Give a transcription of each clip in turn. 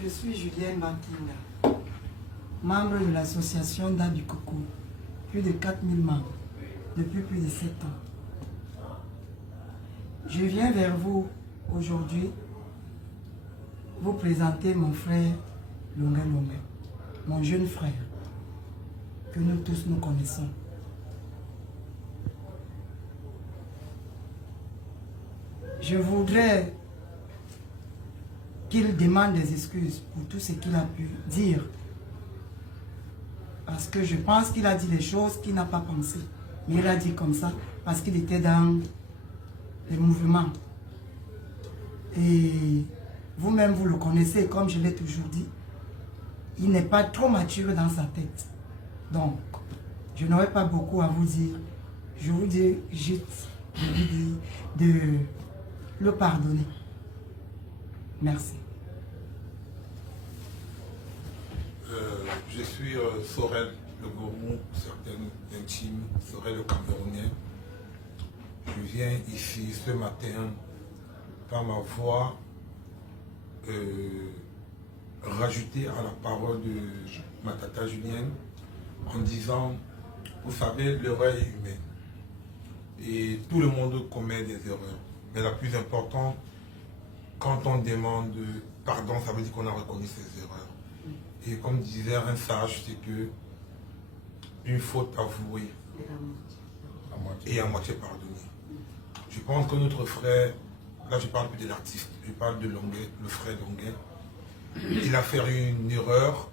Je suis Julienne Bankinga, membre de l'association d'A du Coco. Plus de 4000 membres, depuis plus de 7 ans. Je viens vers vous aujourd'hui vous présenter mon frère Longa Longa, mon jeune frère, que nous tous nous connaissons. Je voudrais qu'il demande des excuses pour tout ce qu'il a pu dire. Parce que je pense qu'il a dit des choses qu'il n'a pas pensé. Mais il a dit comme ça parce qu'il était dans les mouvements. Et vous-même, vous le connaissez, comme je l'ai toujours dit. Il n'est pas trop mature dans sa tête. Donc, je n'aurai pas beaucoup à vous dire. Je vous dis juste de le pardonner. Merci. Je suis Sorel, le gourou, certains intimes, Sorel le Camerounais. Je viens ici ce matin par ma voix rajouter à la parole de ma tata Julienne en disant, vous savez, l'erreur est humaine. Et tout le monde commet des erreurs. Mais la plus importante, quand on demande pardon, ça veut dire qu'on a reconnu ses erreurs. Et comme disait un sage, c'est que une faute avouée et à moitié pardonnée. Je pense que notre frère, là je parle plus de l'artiste, je parle de Longuet, le frère Longuet, il a fait une erreur.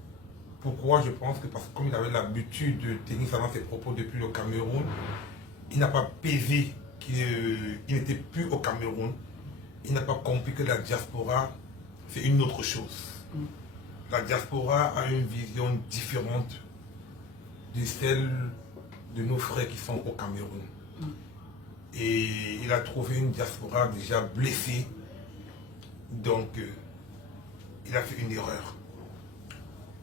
Pourquoi? Je pense que parce que comme il avait l'habitude de tenir ça dans ses propos depuis le Cameroun, il n'a pas pesé qu'il n'était plus au Cameroun. Il n'a pas compris que la diaspora, c'est une autre chose. La diaspora a une vision différente de celle de nos frères qui sont au Cameroun. Et il a trouvé une diaspora déjà blessée. Donc, il a fait une erreur.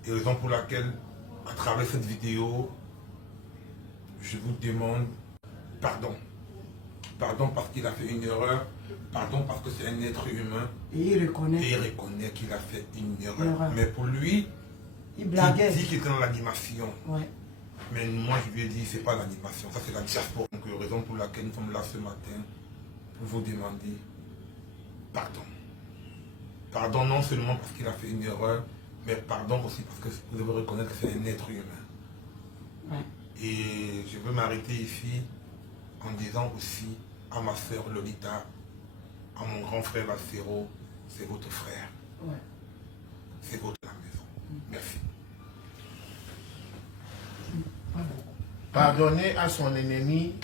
Et raison pour laquelle, à travers cette vidéo, je vous demande pardon. Pardon parce qu'il a fait une erreur. Pardon parce que c'est un être humain. Et il reconnaît. Et il reconnaît qu'il a fait une erreur. Mais pour lui, il blaguait. Il dit qu'il était dans l'animation. Ouais. Mais moi, je lui ai dit, c'est pas l'animation, ça c'est la diaspora. Donc, raison pour laquelle nous sommes là ce matin, pour vous demander pardon. Pardon non seulement parce qu'il a fait une erreur, mais pardon aussi parce que vous devez reconnaître que c'est un être humain. Ouais. Et je veux m'arrêter ici en disant aussi à ma soeur Lolita, à mon grand frère Valsero, c'est votre frère. Ouais. C'est votre la maison. Merci. Pardonner à son ennemi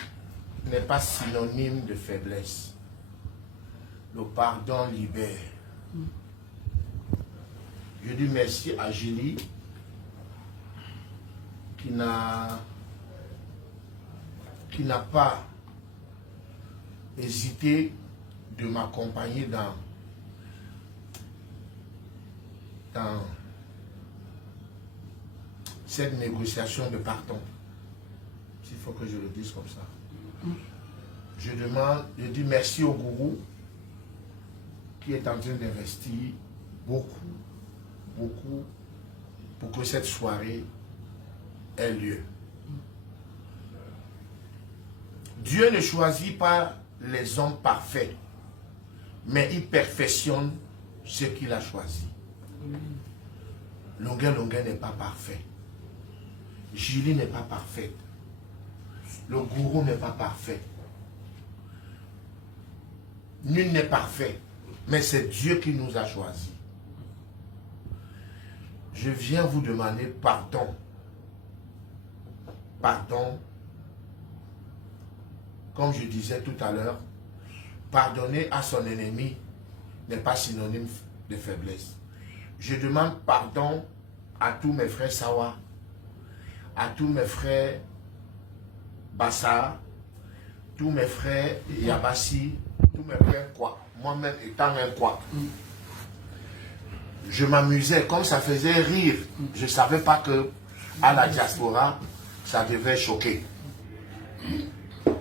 n'est pas synonyme de faiblesse. Le pardon libère. Je dis merci à Julie qui n'a pas hésité de m'accompagner dans cette négociation de pardon. S'il faut que je le dise comme ça. Je dis merci au gourou qui est en train d'investir beaucoup pour que cette soirée ait lieu. Dieu ne choisit pas les hommes parfaits, mais il perfectionne ce qu'il a choisi. Longuet n'est pas parfait. Julie n'est pas parfaite. Le gourou n'est pas parfait. Nul n'est parfait, mais c'est Dieu qui nous a choisis. Je viens vous demander pardon. Pardon. Comme je disais tout à l'heure, pardonner à son ennemi n'est pas synonyme de faiblesse. Je demande pardon à tous mes frères Sawa, à tous mes frères Bassa, tous mes frères Yabassi, tous mes frères quoi. Moi-même étant un quoi. Je m'amusais, comme ça faisait rire. Je ne savais pas que à la diaspora, ça devait choquer.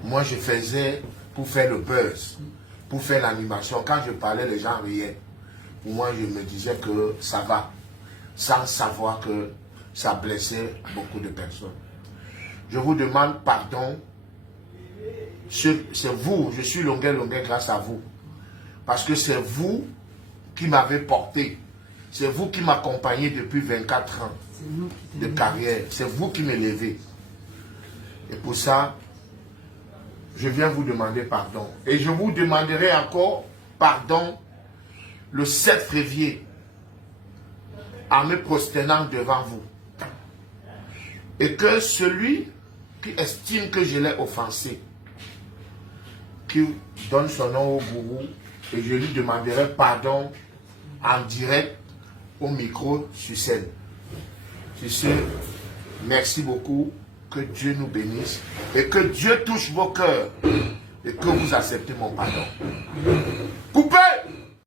Moi, je faisais pour faire le buzz, pour faire l'animation. Quand je parlais, les gens riaient. pour moi, je me disais que ça va, sans savoir que ça blessait beaucoup de personnes. Je vous demande pardon. C'est vous, je suis Longuet grâce à vous. Parce que c'est vous qui m'avez porté. C'est vous qui m'accompagnez depuis 24 ans de carrière. C'est vous qui m'élevez. Et pour ça, je viens vous demander pardon. Et je vous demanderai encore pardon le 7 février en me prosternant devant vous. Et que celui qui estime que je l'ai offensé, qui donne son nom au gourou, et je lui demanderai pardon en direct au micro sur scène. Sur ce, merci beaucoup, que Dieu nous bénisse et que Dieu touche vos cœurs et que vous acceptez mon pardon. Coupez!